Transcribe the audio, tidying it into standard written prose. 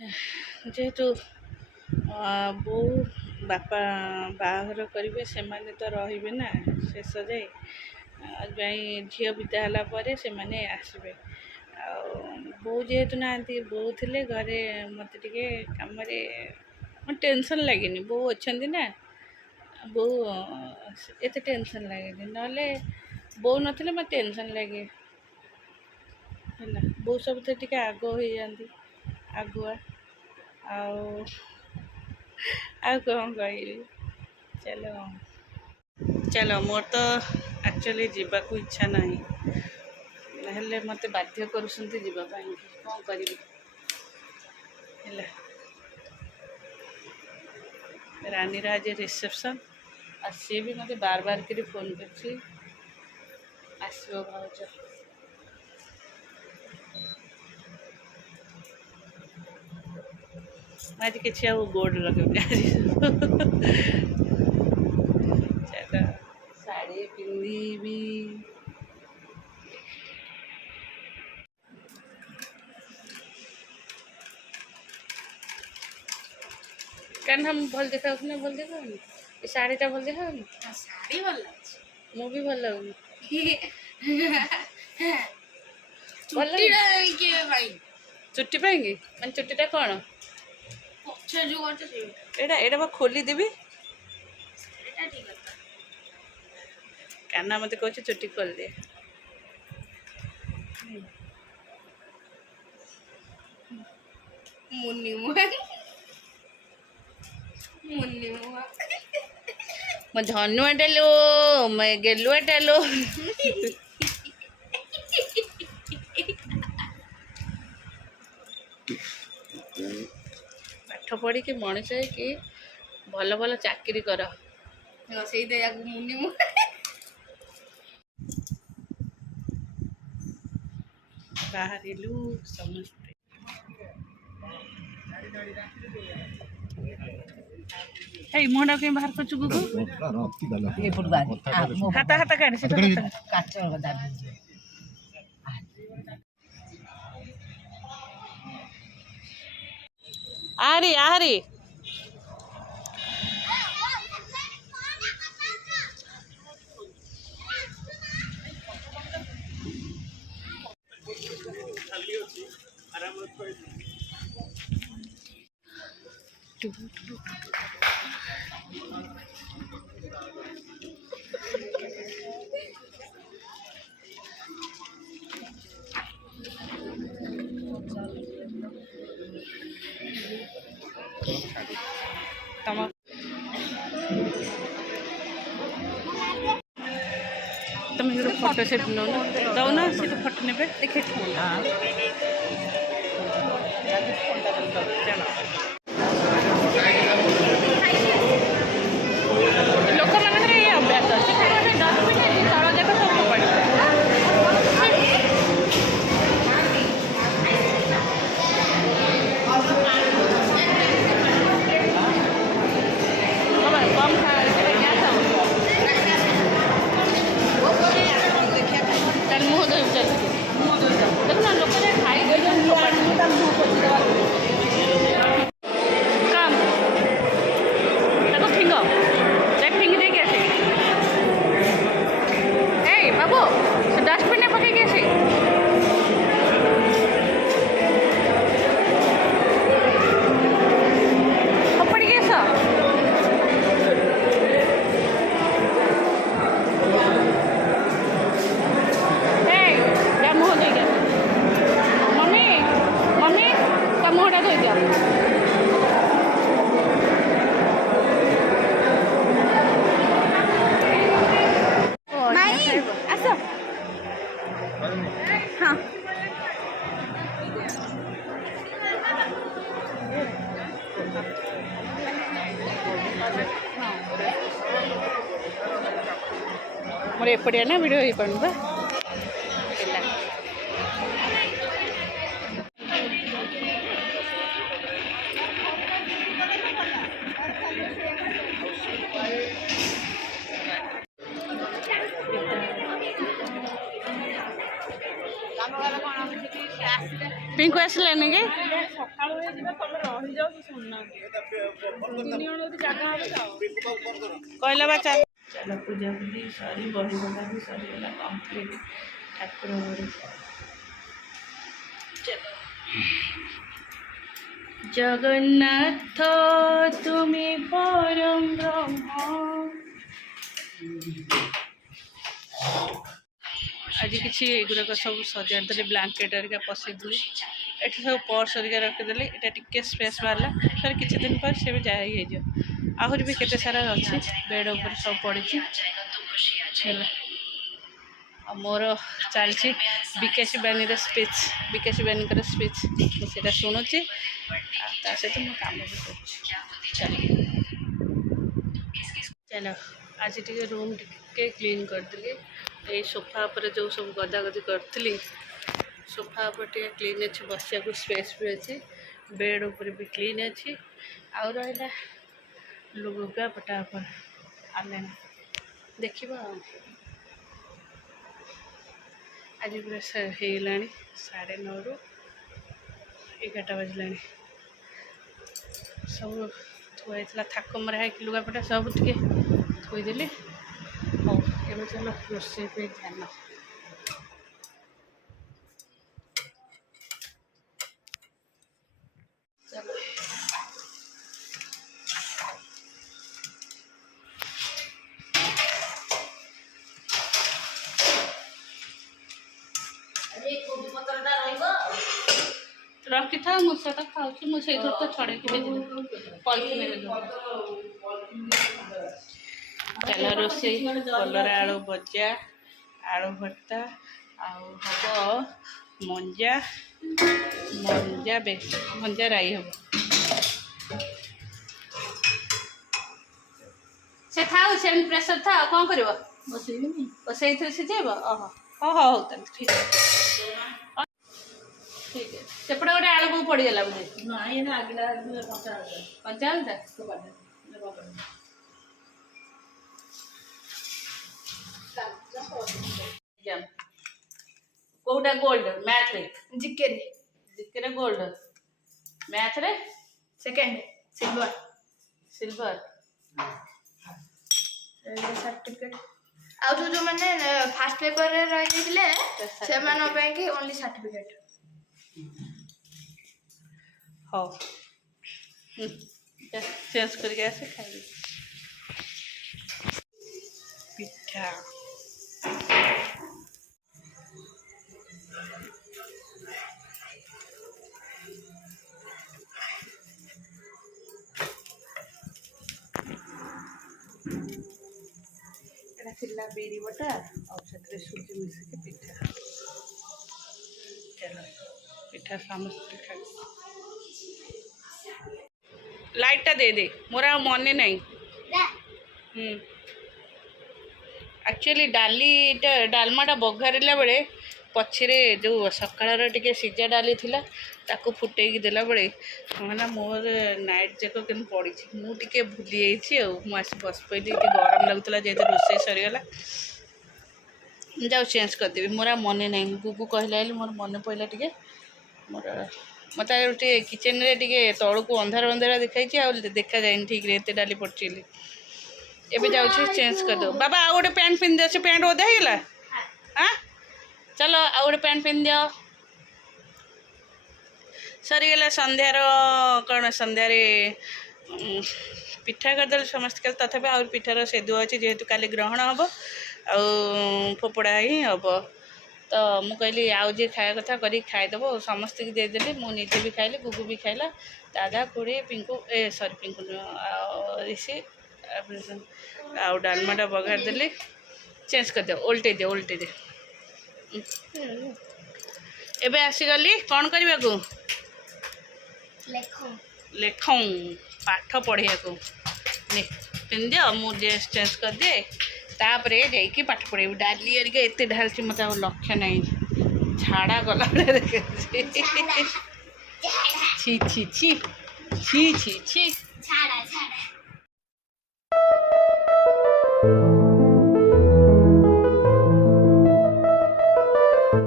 ଯେହେତୁ ବୋଉ ବାପା ବାହାଘର କରିବେ, ସେମାନେ ତ ରହିବେ ନା ଶେଷ ଯାଏ। ଯାଇ ଝିଅ ବିଦା ହେଲା ପରେ ସେମାନେ ଆସିବେ। ଆଉ ବୋଉ ଯେହେତୁ ନାହାନ୍ତି, ବୋଉ ଥିଲେ ଘରେ ମୋତେ ଟିକେ କାମରେ ଟେନସନ୍ ଲାଗେନି। ବୋଉ ଅଛନ୍ତି ନା, ବୋଉ ଏତେ ଟେନସନ୍ ଲାଗେନି। ନହେଲେ ବୋଉ ନଥିଲେ ମୋତେ ଟେନସନ୍ ଲାଗେ ହେଲା। ବୋଉ ସବୁଥିରେ ଟିକେ ଆଗ ହେଇଯାଆନ୍ତି, ଆଗୁଆ। ଆଉ କ'ଣ କହିବି। ଚାଲ ମୋର ତ ଆକ୍ଚୁଆଲି ଯିବାକୁ ଇଚ୍ଛା ନାହିଁ, ହେଲେ ମୋତେ ବାଧ୍ୟ କରୁଛନ୍ତି ଯିବା ପାଇଁ। କ'ଣ କରିବି ହେଲା। ରାନୀର ଆଜି ରିସେପ୍ସନ୍, ଆଉ ସିଏ ବି ମୋତେ ବାର କରି ଫୋନ୍ କରିଛି ଆସିବ ଭାଉଜ। ଆଜି କିଛି ଆଉ ବୋର୍ଡ଼ ଲଗେଇବି ଆଜି। ଚାଲ ଶାଢ଼ୀ ପିନ୍ଧିବି। କାରଣ ମୁଁ ଭଲ ଦେଖାଉନି ନା, ଭଲ ଦେଖାଉନି? ଏ ଶାଢ଼ୀଟା ଭଲ ଦେଖାଉନି? ଶାଢ଼ୀ ଭଲ ଲାଗୁଛି। ମୁଁ ବି ଭଲ ଲାଗୁନି। ଚୁଟି ପାଇଁକି? ମାନେ ଚୁଟିଟା କ'ଣ ଏଇଟା ବା ଖୋଲିଦେବି। କାହ୍ନା ମୋତେ କହୁଛି ଚୁଟି ଖୋଲିଦିଏ। ମୋ ଧନୁଆଟା ଲୋ, ମୋ ଗେଲୁଆଟା ଲୋ। ପାଠ ପଢ଼ିକି ମଣିଷ ହେଇକି ଭଲ ଭଲ ଚାକିରି କର। ସେଇ ଦେୟାକୁ ମୁନି ବାହାରିଲୁ ସମସ୍ତେ। ଏଇ ମୁହଁଟା କେମିତି ବାହାର କରୁଛୁ ଗୁଗୁ? ହାତ କାଢି ସେଟା ଆହାରି ଆହାରି। তুমি ଗୋଟେ ଫଟୋ ସେଟ୍ ଦଉନା, ସେ ତ ଫଟୋ ନେବେ। ଦେଖେ ଲୋକମାନଙ୍କର ଏଇ ଅଭ୍ୟାସ, ଡଷ୍ଟବିନ୍ ତଳ ଯାକ ସବୁ ଫୋପାଡ଼ିବେ। କମ୍ ଗ୍ୟାସ୍ ହବ। ତାହେଲେ ମୁହଁ ଧୋଇ ଚାଲିଛି। ଦେଖୁନ ଲୋକ ଯାଇ ଖାଇ ଦେଉଛନ୍ତି, କମ୍ ତାକୁ ଫିଙ୍ଗ, ଯାଇ ଫିଙ୍ଗି ଦେଇକି ଆସେ। ଏଇ ବାବୁ, ସେ ଡଷ୍ଟବିନ୍ରେ ପକେଇକି ଆସେ। ଫୋପାଡ଼ିକି ଆସ। ମୁହଁଟା ଧୋଇଦିଅ। ଆସ। ହଁ ମୋର ଏପଟିଆ ନା ଭିଡ଼ିଓ ହେଇପାରୁନି ବା। ପିଙ୍କୁ ଆସିଲାନି କି? कहला बा चल चल पूजा पूजी सरी बही बंधा भी सरीगला कम्प्लीट ठाकुर घरे चलो जगन्नाथ तुम्हें परम ब्रह्म आज किसी एगुड़ाक सब सजाड़ी ब्लांकेट हरिका पशेदी एठी सब पर्स हरिका रखीदेली यहाँ टिके स्पेस बाहर फिर किसी दिन पर से भी जाइए आहरी भी केते सारा अच्छी बेड ऊपर सब पड़ी मोर चलती विकाशी बानी स्पीच विकाशी बानी स्पीच मुझे शुणुची सहित मु कम भी करो चलो आज टे रूम टे क्लीन करदेली ये सोफा पर जो सब गदा गदी करी सोफा पर टे क्लीन अच्छे बसिया को स्पेस भी अच्छी बेड ऊपर भी क्लीन अच्छी आउ रहा लुगा पटा पर आने देखा आज पूरा होगा 9:30 ରୁ 11ଟା बजला सब थुआई थाक मरा है लुगापटा सब टे थोदेली हाँ एवं चलो रोषे पे ध्यान चलो रखी था मुझसे तो खाऊँ मुझे इधर तो छड़े के पॉलिथीन चलो रोसे कलरा आलू भजा आलू भर्ता हम मंजा मंजा मंजा राई हम से थाउ से प्रेसर था कौन कर बसई सीझेब ओह हाँ हाँ हो ठीक है ठीक है सेपटे गोटे आलू को पड़गला बोले कंचा कोटा गोल्ड मैथ रे जिके रे गोल्ड मैथ रे सेकंड सिल्वर सिल्वर सर्टिफिकेट आउ जो माने फर्स्ट पेपर रे रहि गेले से मानो पे कि ओनली सर्टिफिकेट हाँ चेंज करके ऐसे खाएंगे पिठा बेरी बटा और सूजी मिसिक पिठा चलो पिठा समस्त खाई लाइटा दे दे मोर मन नहीं एक्चुअली डालमाटा बघारा बेले पछरे जो सकाळ टे सीजा डाली थिला ताको फुटेकी देला बेले मैंने मोर नाइट जाक के पड़ी मुझे भूली जाइए बस पड़ी गरम लगुला जेहतु रोषे सरीगला जाओ चेंज करदेवी मोर मन नहीं गुगु कहला मोर मन पड़ा टे मोर मत किचन रे टे तौल को अंधार अंधार देखाई देखा जाए ठीक रे एत डाली पड़ी एबे जाऊँ चेंज करदे बाबा आउ गोटे पैंट पिंध से पैंट ओदा होगा हाँ चलो आउ गोटे पैंट पिंध दियो सरीगला संध्यार कौन संध्यार पिठा करदे समस्त कल तथापि आउ पिठार सेदु अच्छे जेहेतु काली ग्रहण हम फोपड़ा ही हम तो मु कहली आउ जे खाया कथा करी खाईदेव समस्त की देदेली मु निजे भी खाइली गुगु भी खाइला दादा खुड़ी पिंकू सॉरी पिंकू ऋषि आउ डालमाटा बघार देली चेंज करदे ओल्टे दे एबे आसीगली कौन करने को लेखों पाठ पढ़िया को पिंध दियो मु ड्रेस चेंज कर दे तापर जाइए पाठ पढ़े डाली हरिका एत ढालची मत लक्ष्य नहीं झाड़ा गला देखे छी छी छी छी छी छी